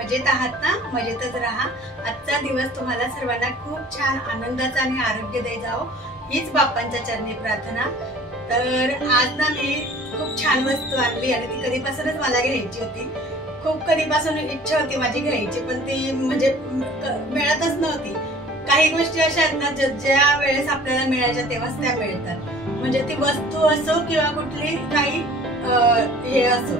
मजेत आहात ना? मजेतच राहा। आजचा दिवस तुम्हाला सर्वांना खूप छान आनंदाचा आणि आरोग्यदायी जावो हीच बाप्पांच्या चरणी प्रार्थना। तर आज ना मी खूप छान वस्तू आणली आणि ती कधीपासूनच मला घ्यायची होती। खूप कधीपासून इच्छा होती माझी घ्यायची, पण ती म्हणजे मिळतच नव्हती। काही गोष्टी अशा आहेत ना ज्या वेळेस आपल्याला मिळायच्या तेव्हाच त्या मिळतात, म्हणजे ती वस्तू असो किंवा कुठली काही हे असो।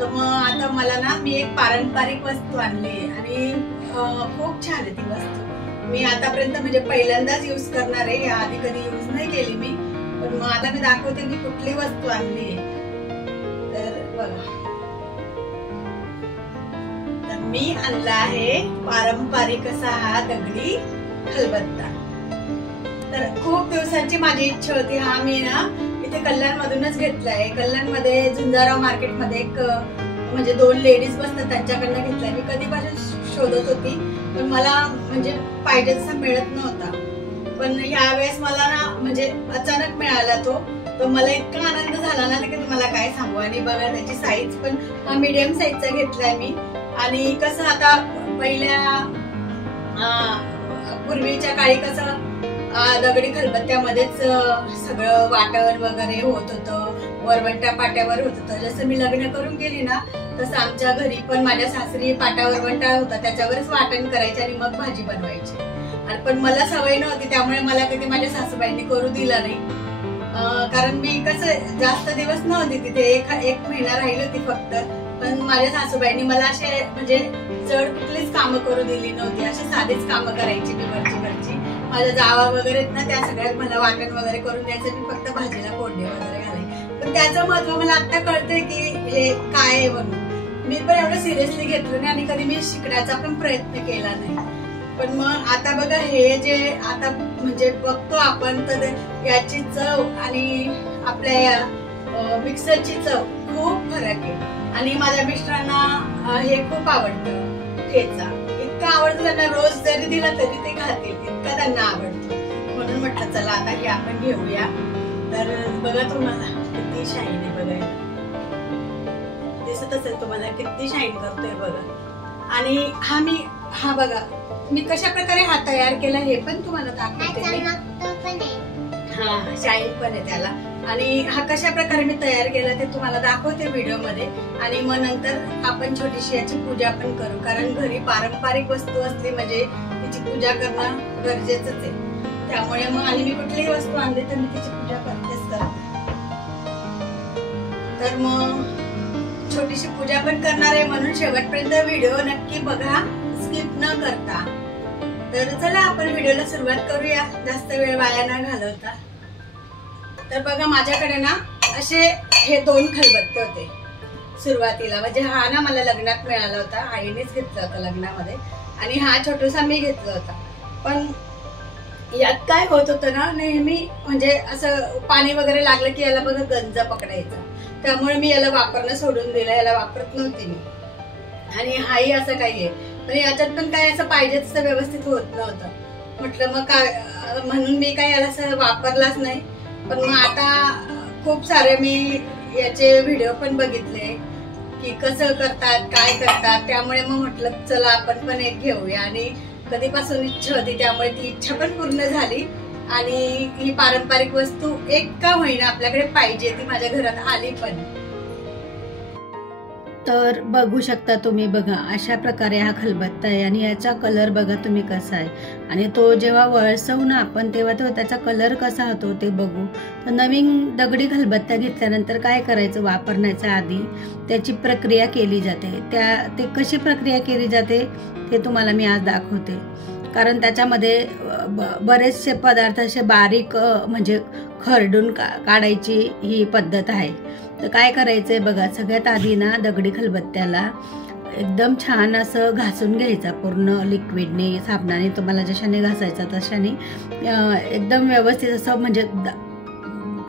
तर मग आता मला ना मी एक पारंपरिक वस्तू आणली आणि खूप छान आहे ती वस्तू। मी आतापर्यंत म्हणजे पहिल्यांदाच यूज करणार आहे, या आधी कधी यूज नाही केली मी, पण मग आता मी दाखवते मी कुठली वस्तू आणली आहे। तर बघा, तर मी आणला आहे पारंपरिक असा हा दगडी खलबत्ता। तर खूप दिवसांची माझी इच्छा होती। हा मी ना इथे कल्याण मधूनच घेतलाय। कल्याण मध्ये झुंजाराव मार्केट मध्ये एक म्हणजे 2 लेडीज बसतात त्यांच्याकडनं घेतलाय। मी कधीपासून शोधत होती, पण मला म्हणजे पाहिजे तसा मिळत नव्हता, पण ह्या वेळेस मला ना म्हणजे अचानक मिळाला तो। तर मला इतका आनंद झाला ना की तुम्हाला काय सांगू। आणि बघा त्याची साईज पण हा मीडियम साईजचा घेतलाय मी। आणि कसं आता पहिल्या पूर्वीच्या काळी कसं दगडी खलबत्त्यामध्येच सगळं वाटण वगैरे होत होतं, वरवंटा पाट्यावर होत होतं। जसं मी लग्न करून गेली ना तसं आमच्या घरी पण माझ्या सासरी पाटा वरवंटा होता, त्याच्यावरच वाटण करायचे आणि मग भाजी बनवायची। आणि पण मला सवय नव्हती, त्यामुळे मला कधी माझ्या सासूबाईंनी करू दिला नाही। कारण मी कसं जास्त दिवस नव्हती तिथे, एक महिना राहिली होती फक्त। पण माझ्या सासूबाईंनी मला असे म्हणजे जड कुठलीच कामं करू दिली नव्हती, अशी साधीच कामं करायची मी घरची। माझ्या जावा वगैरे ना त्या सगळ्यात मला वाटण वगैरे करून द्यायचं, मी फक्त भाजीला फोडणी वगैरे घालायची। पण त्याचं महत्व मला आता कळतंय की हे काय आहे म्हणून। मी पण एवढं सिरियसली घेतलं नाही आणि कधी मी शिकण्याचा पण प्रयत्न केला नाही। पण मग आता बघा हे जे आता म्हणजे बघतो आपण, तर याची चव आणि आपल्या मिक्सरची चव खूप फरक आहे। आणि माझ्या मिस्टरांना हे खूप आवडतं ठेचा, इतकं आवडतं त्यांना, रोज जरी दिला तरी ते खातील, इतकं त्यांना आवडतं। म्हणून म्हटलं चला आता हे आपण घेऊया। तर बघा तुम्हाला किती शाईन आहे, बघा दिसत असेल तुम्हाला किती शाईन करतोय बघा। आणि हा बघा मी कशा प्रकारे हा तयार केला हे पण तुम्हाला दाखवते मी। हा शाईन पण आहे त्याला। आणि हा कशा प्रकारे मी तयार केला ते तुम्हाला दाखवते व्हिडिओ मध्ये। आणि मग नंतर आपण छोटीशी याची पूजा पण करू, कारण घरी पारंपरिक वस्तू असली म्हणजे तिची पूजा करणं गरजेचंच आहे। त्यामुळे मग आणि मी कुठलीही वस्तू आणली तर मी तिची पूजा करतेच करते। तर मग छोटीशी पूजा पण करणार आहे, म्हणून शेवटपर्यंत व्हिडिओ नक्की बघा, स्किप न करता। तर चला आपण व्हिडिओला सुरुवात करूया, जास्त वेळ वाया न घालवता। तर बघा माझ्याकडे ना असे हे 2 खलबत्ते होते सुरुवातीला, म्हणजे हा ना मला लग्नात मिळाला होता, आईनेच घेतला होता लग्नामध्ये। आणि हा छोटूसा मी घेतला होता। पण यात काय होत होतं ना, नेहमी म्हणजे असं पाणी वगैरे लागलं की याला बघा गंज पकडायचा, त्यामुळे मी याला वापरणं सोडून दिलं, याला वापरत नव्हती मी। आणि हाही असं काही आहे, पण याच्यात पण काय असं पाहिजे तसं व्यवस्थित होत नव्हतं। म्हटलं मग काय, म्हणून मी काय याला असं वापरलाच नाही। पण मग आता खूप सारे मी याचे व्हिडिओ पण बघितले की कसं करतात काय करतात, त्यामुळे मग म्हटलं चला आपण पण एक घेऊया। आणि कधीपासून इच्छा होती, त्यामुळे ती इच्छा पण पूर्ण झाली। आणि ही पारंपरिक वस्तू एक का होईना आपल्याकडे पाहिजे, ती माझ्या घरात आली पण। तर बघू शकता तुम्ही, बघा अशा प्रकारे हा खलबत्ता आहे। आणि याचा कलर बघा तुम्ही कसा आहे, आणि तो जेव्हा वळसवू ना आपण तेव्हा तो त्याचा कलर कसा होतो ते बघू। तर नवीन दगडी खलबत्ता घेतल्यानंतर काय करायचं, वापरण्याच्या आधी त्याची प्रक्रिया केली जाते। ते कशी प्रक्रिया केली जाते ते तुम्हाला मी आज दाखवते, कारण त्याच्यामध्ये बरेचसे पदार्थ असे बारीक म्हणजे खरडून काढायची ही पद्धत आहे। तर काय करायचंय बघा, सगळ्यात आधी ना दगडी खलबत्त्याला एकदम छान असं घासून घ्यायचा, पूर्ण लिक्विडने, साबणाने, तुम्हाला जशाने घासायचा तशाने एकदम व्यवस्थित असं म्हणजे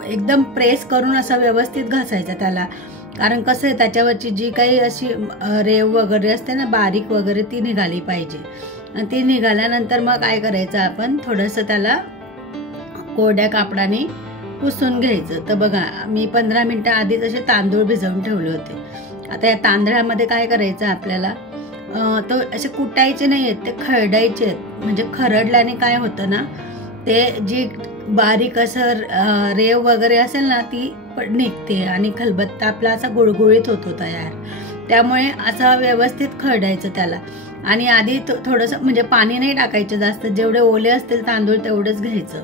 एकदम प्रेस करून असं व्यवस्थित घासायचा त्याला। कारण कसं आहे त्याच्यावरची जी काही अशी रेव वगैरे असते ना बारीक वगैरे, ती निघाली पाहिजे। आणि ती निघाल्यानंतर मग काय करायचं, आपण थोडंसं त्याला कोरड्या कापडाने पुसून घ्यायचं। तर बघा मी 15 मिनिटं आधीच असे तांदूळ भिजवून ठेवले होते। आता या तांदळामध्ये काय करायचं, आपल्याला तो असे कुटायचे नाही आहेत, ते खरडायचे आहेत. म्हणजे खरडल्याने काय होतं ना, ते जी बारीक असं रेव वगैरे असेल ना ती निघते आणि खलबत्ता आपला असा गुळगुळीत होतो तयार. त्यामुळे असं व्यवस्थित खरडायचं त्याला. आणि आधी थोडंसं म्हणजे पाणी नाही टाकायचं जास्त, जेवढे ओले असतील तांदूळ तेवढंच घ्यायचं,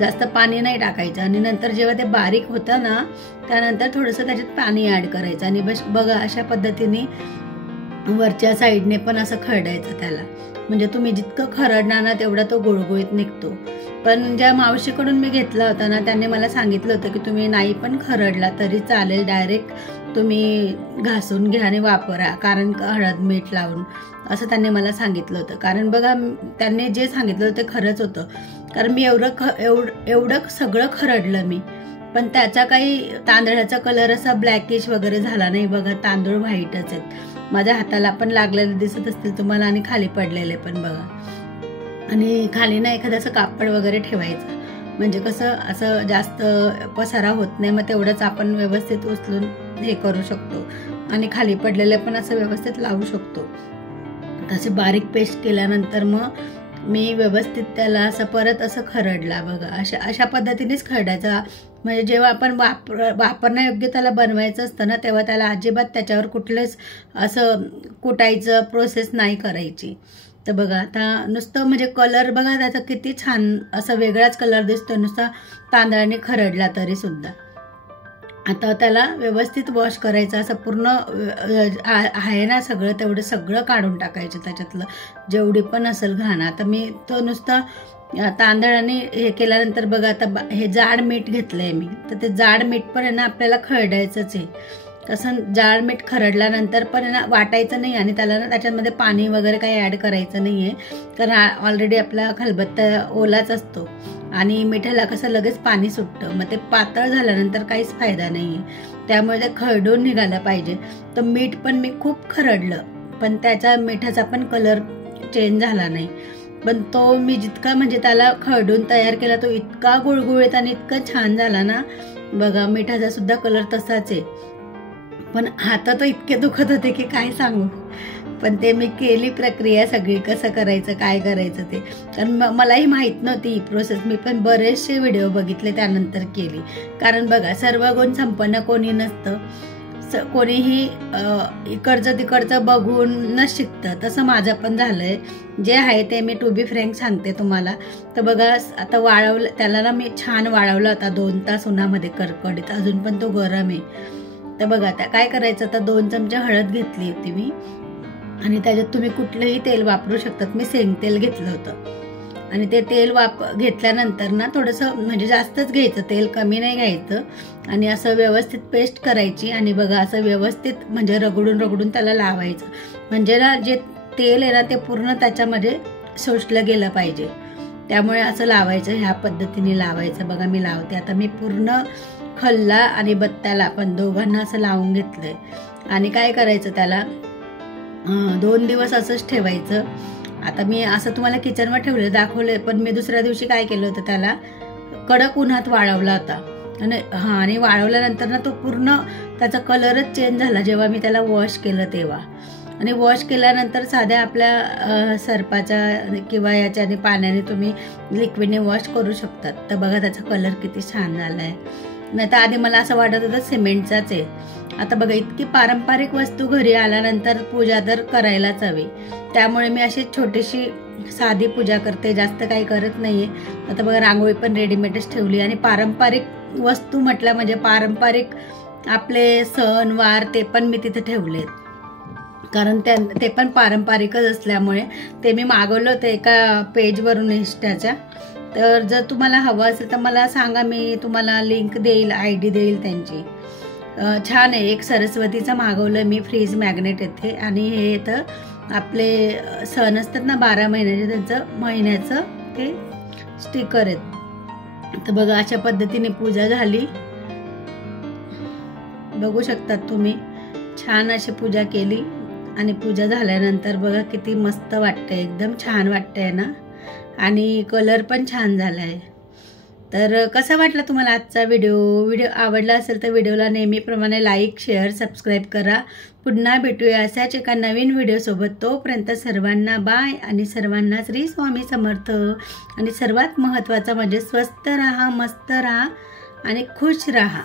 जास्त पाणी नाही टाकायचं. आणि नंतर जेव्हा ते बारीक होतं ना त्यानंतर थोडंसं त्याच्यात पाणी ॲड करायचं आणि बघा अशा पद्धतीने वरच्या साईडने पण असं खरडायचं त्याला. म्हणजे तुम्ही जितकं खरडणार ना तेवढा तो गुळगुळीत निघतो. पण ज्या मावशीकडून मी घेतला होता ना त्यांनी मला सांगितलं होतं की तुम्ही नाही पण खरडला तरी चालेल, डायरेक्ट तुम्ही घासून घ्या आणि वापरा, कारण हळद मीठ लावून, असं त्यांनी मला सांगितलं होतं. कारण बघा त्यांनी जे सांगितलं होतं ते खरंच होतं. कारण मी एवढं सगळं खरडलं मी, पण त्याचा काही तांदळाचा कलर असा ब्लॅकिश वगैरे झाला नाही. बघा तांदूळ व्हाईटच आहेत. माझ्या हाताला पण लागलेले दिसत असतील तुम्हाला आणि खाली पडलेले पण बघा. आणि खाली ना एखादं असं कापड वगैरे ठेवायचं, म्हणजे कसं असं जास्त पसारा होत नाही, मग तेवढंच आपण व्यवस्थित उचलून हे करू शकतो. आणि खाली पडलेले पण असं व्यवस्थित लावू शकतो. तसे बारीक पेस्ट केल्यानंतर मग मी व्यवस्थित त्याला असं परत असं खरडला. बघा अशा पद्धतीनेच खरडायचा. म्हणजे जेव्हा आपण वापरण्यायोग्य त्याला बनवायचं असतं ना तेव्हा त्याला अजिबात त्याच्यावर कुठलेच असं कुटायचं प्रोसेस नाही करायची. तर बघा आता नुसतं म्हणजे कलर बघा त्याचा किती छान असा वेगळाच कलर दिसतो नुसता तांदळाने खरडला तरी सुद्धा. आता त्याला व्यवस्थित वॉश करायचं, असं पूर्ण आहे ना सगळं तेवढं सगळं काढून टाकायचं त्याच्यातलं जेवढी पण असेल घाण. आता मी तो नुसता तांदळाने हे केल्यानंतर बघा आता हे जाड मीठ घेतलंय मी, तर ते जाड मीठ पण आहे ना आपल्याला खरडायचंच आहे. कसं जाड मीठ खरडल्यानंतर पण आहे ना वाटायचं नाही आणि त्याला ना त्याच्यामध्ये पाणी वगैरे काही ॲड करायचं नाही आहे, कारण ऑलरेडी आपला खलबत्ता ओलाच असतो आणि मिठाला कसं लगेच पाणी सुटतं, मग ते पातळ झाल्यानंतर काहीच फायदा नाही आहे. त्यामुळे ते खरडून निघालं पाहिजे. तर मीठ पण मी खूप खरडलं पण त्याचा मिठाचा पण कलर चेंज झाला नाही. पण तो मी जितका म्हणजे त्याला खरडून तयार केला तो इतका गुळगुळीत आणि इतका छान झाला ना. बघा मिठाचा सुद्धा कलर तसाच आहे, पण हातात तर इतके दुखत होते की काय सांगू. पण ते मी केली प्रक्रिया सगळी, कसं करायचं काय करायचं ते, कारण मलाही माहीत नव्हती ही प्रोसेस. मी पण बरेचसे व्हिडिओ बघितले त्यानंतर केली. कारण बघा सर्व गुण संपन्न कोणी नसतं, कोणीही इकडचं तिकडचं बघूनच शिकतं. तसं माझं पण झालंय. जे आहे ते मी टू बी फ्रँक सांगते तुम्हाला. तर बघा आता वाळवलं त्याला ना मी छान वाळवला होता 2 तास उन्हामध्ये कडकडीत, अजून पण तो गरम आहे. तर बघा त्या काय करायचं, आता 2 चमचे हळद घेतली होती मी आणि त्याच्यात तुम्ही कुठलंही तेल वापरू शकतात. मी शेंगतेल घेतलं होतं आणि ते तेल घेतल्यानंतर ना थोडंसं म्हणजे जास्तच घ्यायचं तेल, कमी नाही घ्यायचं. आणि असं व्यवस्थित पेस्ट करायची आणि बघा असं व्यवस्थित म्हणजे रगडून त्याला लावायचं. म्हणजे ना जे तेल आहे ना ते पूर्ण त्याच्यामध्ये शोषलं गेलं पाहिजे. त्यामुळे असं लावायचं, ह्या पद्धतीने लावायचं. बघा मी लावते आता. मी पूर्ण खल्ला आणि बत्त्याला पण दोघांना असं लावून घेतलंय. आणि काय करायचं त्याला 2 दिवस असंच ठेवायचं. आता मी असं तुम्हाला किचनवर ठेवलं दाखवलं, पण मी दुसऱ्या दिवशी काय केलं होतं त्याला कडक उन्हात वाळवला होता. आणि वाळवल्यानंतर ना तो पूर्ण त्याचा कलरच चेंज झाला जेव्हा मी त्याला वॉश केलं तेव्हा. आणि वॉश केल्यानंतर साध्या आपल्या सर्पाच्या किंवा याच्याने पाण्याने तुम्ही लिक्विडने वॉश करू शकतात. तर बघा त्याचा कलर किती छान झाला आहे. नाही तर आधी मला असं वाटत होतं सिमेंटचाच आहे. आता बघा इतकी पारंपरिक वस्तू घरी आल्यानंतर पूजा तर करायलाच हवी. त्यामुळे मी अशी छोटीशी साधी पूजा करते, जास्त काही करत नाहीये. आता बघा रांगोळी पण रेडीमेडच ठेवली आणि पारंपरिक वस्तू म्हटलं म्हणजे पारंपरिक आपले सण वार ते पण मी तिथे ठेवलेत, कारण ते पण पारंपरिकच असल्यामुळे. ते मी मागवलं होतं एका पेजवरून इंस्टाच्या. तर जर तुम्हाला हवं असेल तर मला सांगा, मी तुम्हाला लिंक देईल, ID देईल त्यांची. छान आहे. एक सरस्वतीचं मागवलं मी फ्रीज मॅग्नेट येथे, आणि हे तर आपले सण असतात ना 12 महिन्याचे त्यांचं महिन्याचं ते स्टिकर आहेत. तर बघा अशा पद्धतीने पूजा झाली, बघू शकतात तुम्ही. छान अशी पूजा केली आणि पूजा झाल्यानंतर बघा किती मस्त वाटतंय, एकदम छान वाटतंय ना. आणि कलर पण छान झालाय. तर कसा वाटला तुम्हाला आजचा व्हिडिओ आवडला असेल तर व्हिडिओला नेहमीप्रमाणे लाईक शेअर सबस्क्राईब करा. पुन्हा भेटूया अशाच एका नवीन व्हिडिओसोबत. तोपर्यंत सर्वांना बाय आणि सर्वांना श्री स्वामी समर्थ. आणि सर्वात महत्त्वाचं म्हणजे स्वस्त राहा, मस्त राहा आणि खुश राहा.